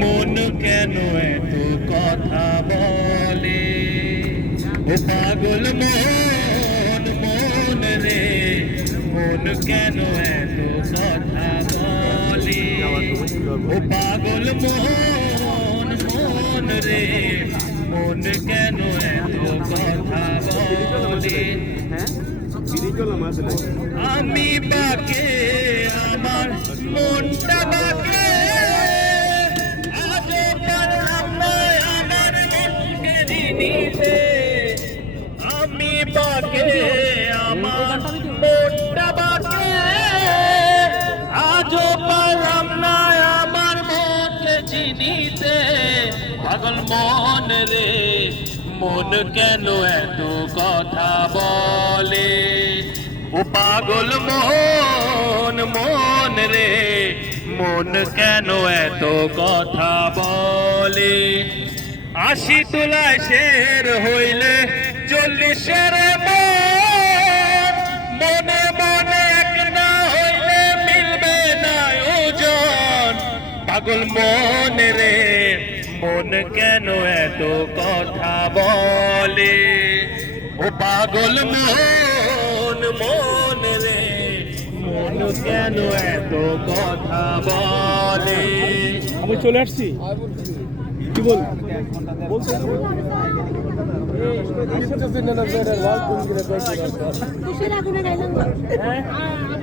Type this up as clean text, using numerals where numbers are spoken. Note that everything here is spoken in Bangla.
মন কেন এত কথা বলে, ও পাগল মন মন রে, মন কেন এত কথা বলে, ও পাগল মন মন রে, মন কেন এত কথা বলে। আমি বাকে আমার মনটা বাকে, আজ পারলাম না আমার মনকে চিনিতে। আমি বাকে আমার মনটা বাকে, আজ পারলাম না আমার মনকে চিনিতে। পাগল মন রে, মন কেন এত কথা বলে, ও পাগল মন মন রে, মন কেন এত কথা বলে। ৮০ তোলায় শের হইলে ৪০-এর মন, মনে মনে এক না হইলে মিলবে না ওজন। পাগল মন রে, মন কেন এত কথা বলে, ও পাগল মন মন রে, মন কেন এত কথা বলে। আমি চলে আসছি, কি বল বলছে